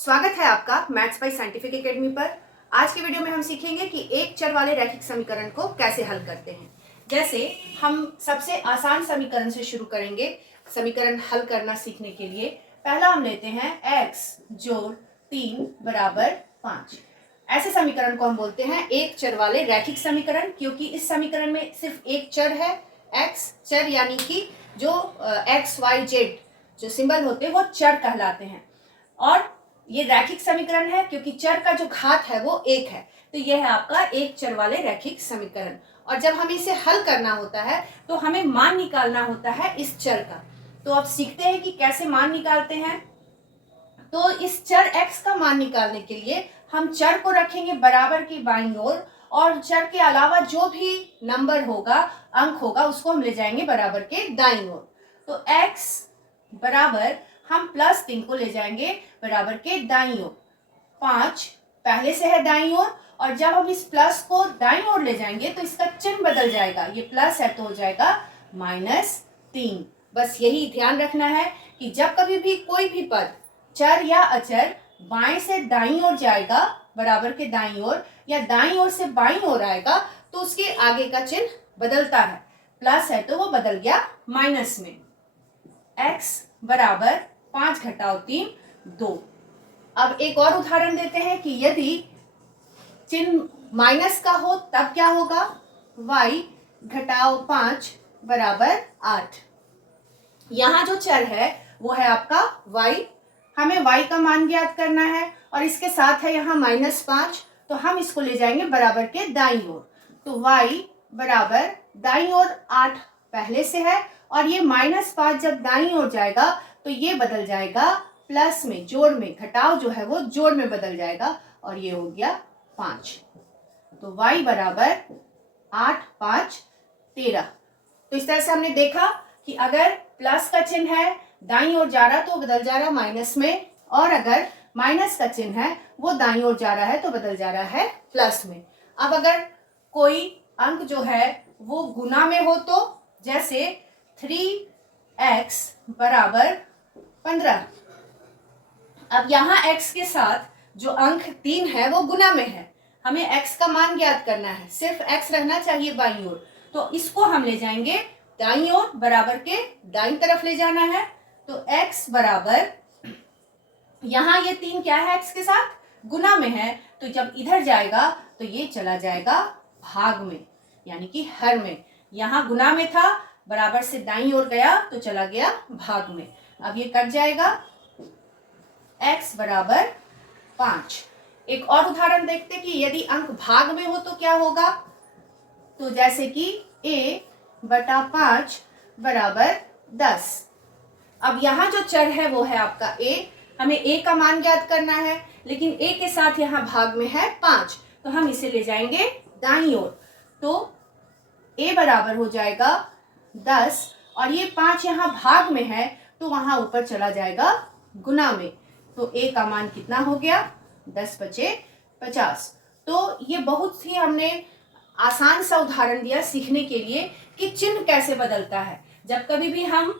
स्वागत है आपका मैथ्स बाय साइंटिफिक एकेडमी पर। आज की वीडियो में हम सीखेंगे कि एक चर वाले रैखिक समीकरण को कैसे हल करते हैं। जैसे हम सबसे आसान समीकरण से शुरू करेंगे समीकरण हल करना सीखने के लिए। पहला हम लेते हैं x जोड़ 3 बराबर 5। ऐसे समीकरण को हम बोलते हैं एक चर वाले रैखिक समीकरण, क्योंकि इस समीकरण में सिर्फ एक चर है x। चर यानी कि जो x y z जो सिंबल होते हैं वो चर कहलाते हैं, और ये रैखिक समीकरण है क्योंकि चर का जो घात है वो एक है। तो ये है आपका एक चर वाले रैखिक समीकरण। और जब हमें इसे हल करना होता है तो हमें मान निकालना होता है इस चर का। तो अब सीखते हैं कि कैसे मान निकालते हैं। तो इस चर x का मान निकालने के लिए हम चर को रखेंगे बराबर की बाईं ओर, और चर के अलावा जो भी नंबर होगा, अंक होगा, उसको हम ले जाएंगे बराबर के दाईं ओर। तो x बराबर हम +3 को ले जाएंगे बराबर के दाईं ओर। 5 पहले से है दाईं ओर, और जब हम इस प्लस को दाईं ओर ले जाएंगे तो इसका चिन्ह बदल जाएगा। ये प्लस है तो हो जाएगा -3। बस यही ध्यान रखना है कि जब कभी भी कोई भी पद चर या अचर बाएं से दाईं ओर जाएगा बराबर के दाईं ओर, या दाईं ओर से बाईं ओर आएगा, तो उसके आगे का चिन्ह बदलता है। प्लस है तो वो बदल गया माइनस में। x बराबर 5 घटाओ 3 2। अब एक और उदाहरण देते हैं कि यदि चिन्ह माइनस का हो तब क्या होगा। y घटाओ 5 बराबर 8। यहाँ जो चर है वो है आपका y। हमें y का मान ज्ञात करना है, और इसके साथ है यहाँ -5, तो हम इसको ले जाएंगे बराबर के दाईं ओर। तो y बराबर दाईं ओर 8 पहले से है, और ये -5 जब दाईं ओर जाएगा तो ये बदल जाएगा प्लस में, जोड़ में। घटाव जो है वो जोड़ में बदल जाएगा, और ये हो गया 5। तो y बराबर 8 5 13। तो इस तरह से हमने देखा कि अगर प्लस का चिन्ह है दाईं ओर जा रहा तो बदल जा रहा माइनस में, और अगर माइनस का चिन्ह है वो दाईं ओर जा रहा है तो बदल जा रहा है प्लस में। अब अगर कोई अंक जो है वो गुना में हो, तो जैसे 3x बराबर 15। अब यहाँ x के साथ जो अंक 3 है वो गुना में है, हमें x का मान ज्ञात करना है। सिर्फ x रहना चाहिए बाईं ओर, तो इसको हम ले जाएंगे दाईं ओर, बराबर के दाईं तरफ ले जाना है। तो x बराबर, यहाँ ये 3 क्या है x के साथ गुना में है, तो जब इधर जाएगा तो ये चला जाएगा भाग में, यानी कि हर में। यहाँ गुना में था, बराबर से दाईं ओर गया तो चला गया भाग में। अब ये कट जाएगा। x बराबर 5। एक और उदाहरण देखते कि यदि अंक भाग में हो तो क्या होगा। तो जैसे कि a बटा 5 बराबर 10। अब यहाँ जो चर है वो है आपका a। हमें a का मान ज्ञात करना है, लेकिन a के साथ यहाँ भाग में है 5, तो हम इसे ले जाएंगे दाईं ओर। तो a बराबर हो जाएगा 10, और ये 5 यहाँ भाग में है तो वहां ऊपर चला जाएगा गुना में। तो a का मान कितना हो गया, 10 बचे 50। तो ये बहुत ही हमने आसान सा उदाहरण दिया सीखने के लिए कि चिन्ह कैसे बदलता है। जब कभी भी हम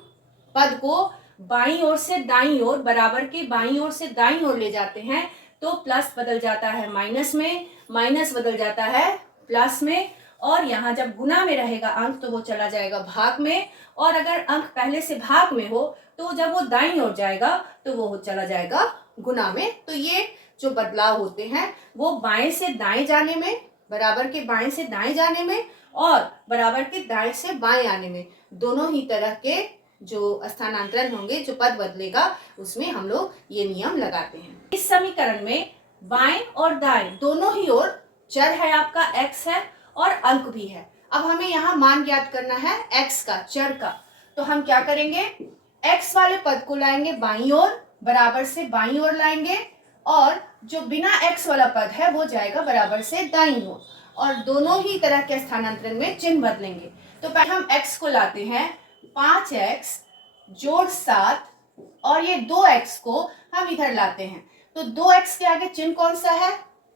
पद को बाईं ओर से दाईं ओर, बराबर के बाईं ओर से दाईं ओर ले जाते हैं तो प्लस बदल जाता है माइनस में, माइनस बदल जाता है प्लस में, और यहाँ जब गुना में रहेगा अंक तो वो चला जाएगा भाग में, और अगर अंक पहले से भाग में हो तो जब वो दाईं ओर जाएगा तो वो चला जाएगा गुना में। तो ये जो बदलाव होते हैं वो बाएं से दाएं जाने में, बराबर के बाएं से दाएं जाने में, और बराबर के दाएं से बाएं आने में, दोनों ही तरह के जो स्थानांतरण होंगे, जो पद बदलेगा, उसमें हम लोग ये नियम लगाते हैं। इस समीकरण में बाएं और दाएं दोनों ही ओर चर है आपका x है, और अंक भी है। अब हमें यहाँ मान ज्ञात करना है x का, चर का। तो हम क्या करेंगे, x वाले पद को लाएंगे बाईं ओर, बराबर से बाईं ओर लाएंगे, और जो बिना x वाला पद है वो जाएगा बराबर से दाईं ओर, और दोनों ही तरह के स्थानांतरण में चिन्ह बदलेंगे। तो पहले हम x को लाते हैं 5x जोड़ 7, और ये 2x को हम इधर लाते हैं। तो 2x के आगे चिन्ह कौन सा है,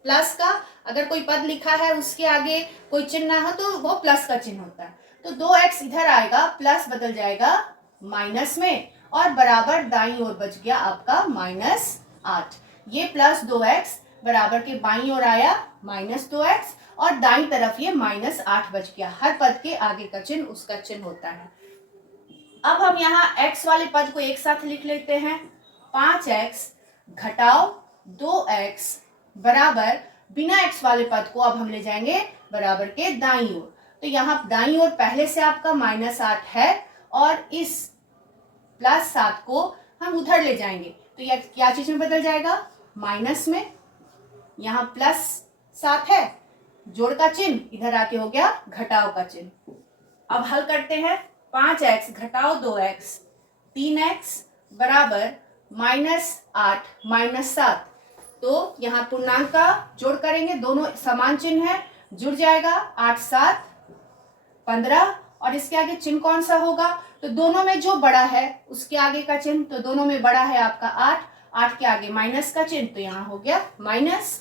प्लस का। अगर कोई पद लिखा है उसके आगे कोई चिन्ह ना हो तो वो प्लस का चिन्ह होता है। तो 2x इधर आएगा, प्लस बदल जाएगा माइनस में, और बराबर दाईं ओर बच गया आपका -8। ये +2x बराबर के बाईं ओर आया -2x और दाईं तरफ ये -8 बच गया। हर पद के आगे का चिन्ह उसका चिन्ह होता है। अब हम यहाँ x वाले पद को एक साथ लिख लेते हैं। 5x घटाओ 2x बराबर, बिना x वाले पद को अब हम ले जाएंगे बराबर के दाईं ओर। तो यहाँ दाईं ओर पहले से आपका -8 है और इस +7 को हम उधर ले जाएंगे तो यह क्या चीज में बदल जाएगा, माइनस में। यहाँ +7 है, जोड़ का चिन्ह इधर आके हो गया घटाव का चिन्ह। अब हल करते हैं। 5x घटाओ 2x 3x बराबर -8 -7। तो यहाँ पूर्णांक का जोड़ करेंगे, दोनों समान चिन्ह है, जुड़ जाएगा 8 7 15 और इसके आगे चिन्ह कौन सा होगा, तो दोनों में जो बड़ा है उसके आगे का चिन्ह, तो दोनों में बड़ा है आपका 8 के आगे माइनस का चिन्ह, तो यहाँ हो गया माइनस।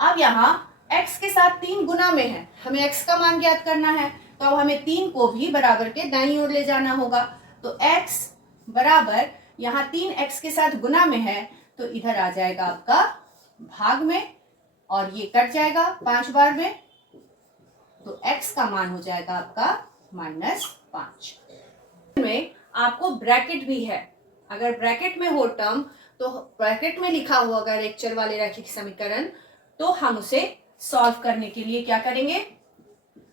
अब यहाँ x के साथ 3 गुना में है, हमें x का मान ज्ञात करना है, तो अब हमें 3 को भी बराबर के दाईं ओर ले जाना होगा। तो x बराबर यहाँ 3x के साथ गुना में है तो इधर आ जाएगा आपका भाग में और ये कट जाएगा 5 बार में, तो x का मान हो जाएगा आपका -5। में आपको ब्रैकेट भी है, अगर ब्रैकेट में हो टर्म तो ब्रैकेट में लिखा हुआ अगर एक चर वाले रैखिक समीकरण तो हम उसे सॉल्व करने के लिए क्या करेंगे,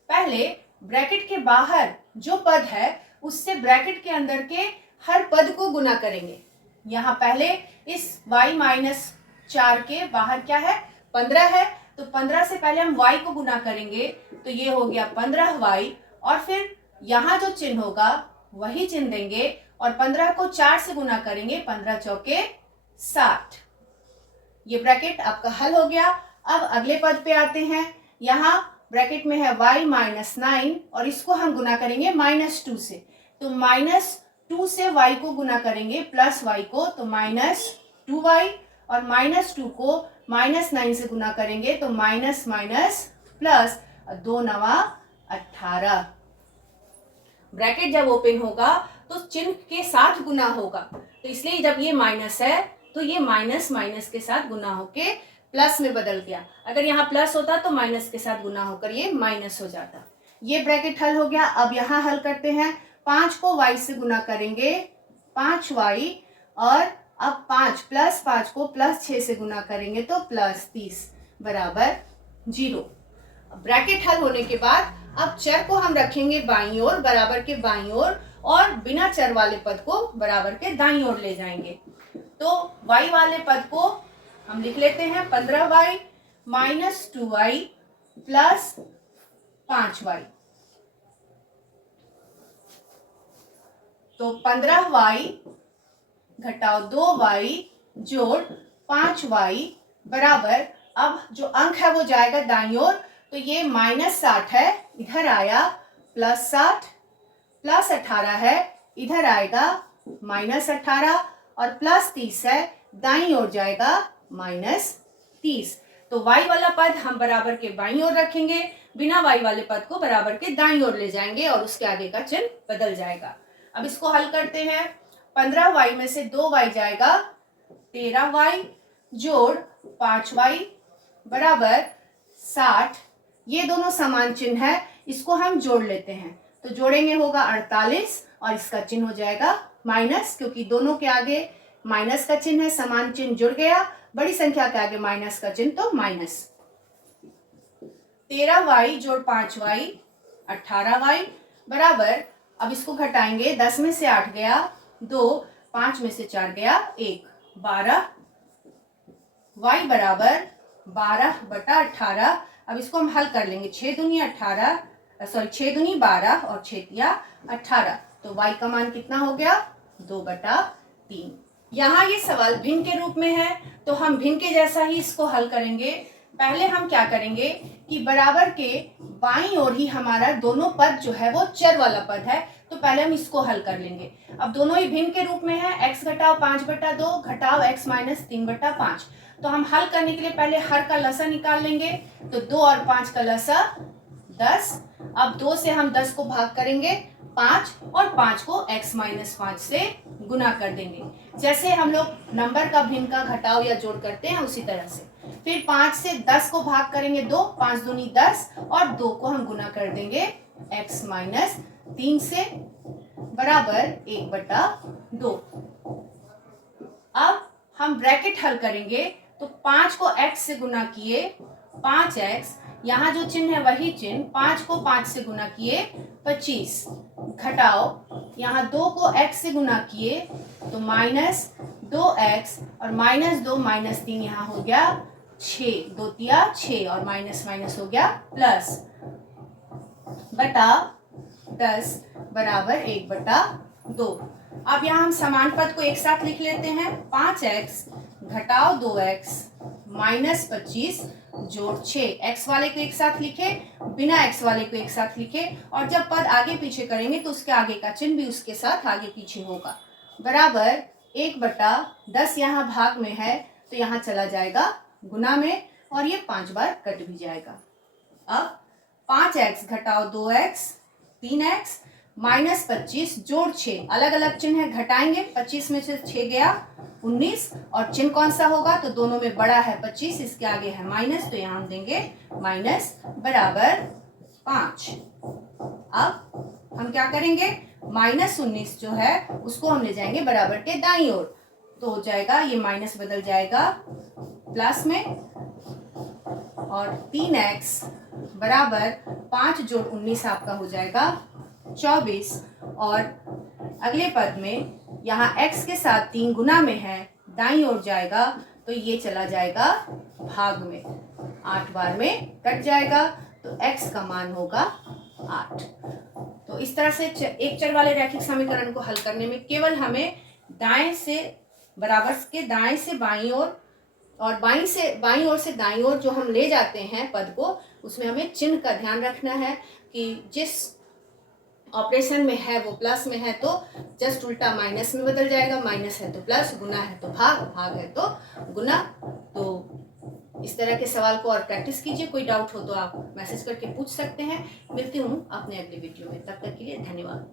पहले ब्रैकेट के बाहर जो पद है उससे ब्रैकेट के अंदर के हर पद को गुना करेंगे। यहाँ पहले इस y-4 के बाहर क्या है 15 है, तो 15 से पहले हम y को गुना करेंगे तो ये हो गया 15y और फिर यहाँ जो चिन्ह होगा वही चिन्ह देंगे और 15 को 4 से गुना करेंगे, 15 चौके 60। ये ब्रैकेट आपका हल हो गया। अब अगले पद पे आते हैं। यहाँ ब्रैकेट में है y-9 और इसको हम गुना करेंगे -2 से, तो -2 से y को गुना करेंगे प्लस y को, तो -2y और -2 को -9 से गुना करेंगे तो माइनस प्लस 2 9 18। ब्रैकेट जब ओपन होगा तो चिन्ह के साथ गुना होगा, तो इसलिए जब ये माइनस है तो ये माइनस के साथ गुना होके प्लस में बदल गया। अगर यहाँ प्लस होता तो माइनस के साथ गुना होकर ये माइनस हो जाता। ये ब्रैकेट हल हो गया। अब यहाँ हल करते हैं। 5 को y से गुना करेंगे 5y और अब 5 को +6 से गुना करेंगे तो +30 बराबर 0। ब्रैकेट हल होने के बाद अब चर को हम रखेंगे बाईं ओर, बराबर के बाईं ओर, और बिना चर वाले पद को बराबर के दाईं ओर ले जाएंगे। तो y वाले पद को हम लिख लेते हैं 15y -2y प्लस 5y, तो 15y घटाओ 2y जोड़ 5y बराबर, अब जो अंक है वो जाएगा दाईं ओर, तो ये -60 है इधर आया +60 प्लस 18 है इधर आएगा -18 और +30 है दाईं ओर जाएगा -30। तो y वाला पद हम बराबर के बाईं ओर रखेंगे, बिना y वाले पद को बराबर के दाईं ओर ले जाएंगे और उसके आगे का चिन्ह बदल जाएगा। अब इसको हल करते हैं। 15y में से 2y जाएगा 13y जोड़ 5y बराबर 60। ये दोनों समान चिन्ह है, इसको हम जोड़ लेते हैं, तो जोड़ेंगे होगा 48 और इसका चिन्ह हो जाएगा माइनस, क्योंकि दोनों के आगे माइनस का चिन्ह है, समान चिन्ह जुड़ गया, बड़ी संख्या के आगे माइनस का चिन्ह तो माइनस। 13y जोड़ 5y 18y बराबर, अब इसको घटाएंगे, 10 में से 8 गया 2, 5 में से 4 गया 1, 12 y बराबर 12/18। अब इसको हम हल कर लेंगे, 6 दूनी 12 और 6 18, तो y का मान कितना हो गया 2/3। यहाँ ये सवाल भिन्न के रूप में है तो हम भिन्न के जैसा ही इसको हल करेंगे। पहले हम क्या करेंगे कि बराबर के बाईं ओर ही हमारा दोनों पद जो है वो चर वाला पद है, तो पहले हम इसको हल कर लेंगे। अब दोनों ही भिन्न के रूप में है, x घटाओ 5/2 घटाओ x माइनस 3/5। तो हम हल करने के लिए पहले हर का लसा निकाल लेंगे, तो 2 और 5 का लसा 10। अब 2 से हम 10 को भाग करेंगे 5 और 5 को x माइनस 5 से गुना कर देंगे। जैसे हम लोग नंबर का भिन्न का घटाव या जोड़ करते हैं उसी तरह से। फिर 5 से 10 को भाग करेंगे 2, 5 दूनी 10 और 2 को हम गुना कर देंगे x माइनस 3 से बराबर 1/2। अब हम ब्रैकेट हल करेंगे तो 5 को x से गुना किए 5x, यहाँ जो चिन्ह है वही चिन्ह, 5 को 5 से गुना किए 25, घटाओ यहाँ 2 को x से गुना किए तो माइनस 2x और माइनस 2 माइनस 3 यहाँ हो गया 6, 2 तिया 6 और माइनस माइनस हो गया प्लस, बटा 10 बराबर 1/2। अब यहाँ हम समान पद को एक साथ लिख लेते हैं। 5x घटाओ 2x माइनस 25 जोड़ 6, x वाले को एक साथ लिखे, बिना x वाले को एक साथ लिखे, और जब पद आगे पीछे करेंगे तो उसके आगे का चिन्ह भी उसके साथ आगे पीछे होगा, बराबर 1/10। यहाँ भाग में है तो यहाँ चला जाएगा गुना में और ये 5 बार कट भी जाएगा। अब 5x घटाओ 2x 3x माइनस 25 जोड़ 6, अलग अलग चिन्ह है, घटाएंगे, 25 में से 6 गया 19 और चिन्ह कौन सा होगा, तो दोनों में बड़ा है 25, इसके आगे है माइनस, तो यहाँ हम देंगे माइनस बराबर 5। अब हम क्या करेंगे, माइनस 19 जो है उसको हम ले जाएंगे बराबर के दाईं ओर, तो हो जाएगा ये माइनस बदल जाएगा प्लस में, और 3x बराबर 5 जोड़ 19 आपका हो जाएगा 24, और अगले पद में यहाँ x के साथ 3 गुना में है, दाईं ओर जाएगा तो ये चला जाएगा भाग में, 8 बार में कट जाएगा, तो x का मान होगा 8। तो इस तरह से एक चर वाले रैखिक समीकरण को हल करने में केवल हमें दाएं से बराबर के दाएं से बाईं ओर और बाईं ओर से दाईं ओर जो हम ले जाते हैं पद को, उसमें हमें चिन्ह का ध्यान रखना है कि जिस ऑपरेशन में है वो प्लस में है तो जस्ट उल्टा माइनस में बदल जाएगा, माइनस है तो प्लस, गुना है तो भाग, भाग है तो गुना। तो इस तरह के सवाल को और प्रैक्टिस कीजिए, कोई डाउट हो तो आप मैसेज करके पूछ सकते हैं। मिलती हूँ अपने अगले वीडियो में, तब तक के लिए धन्यवाद।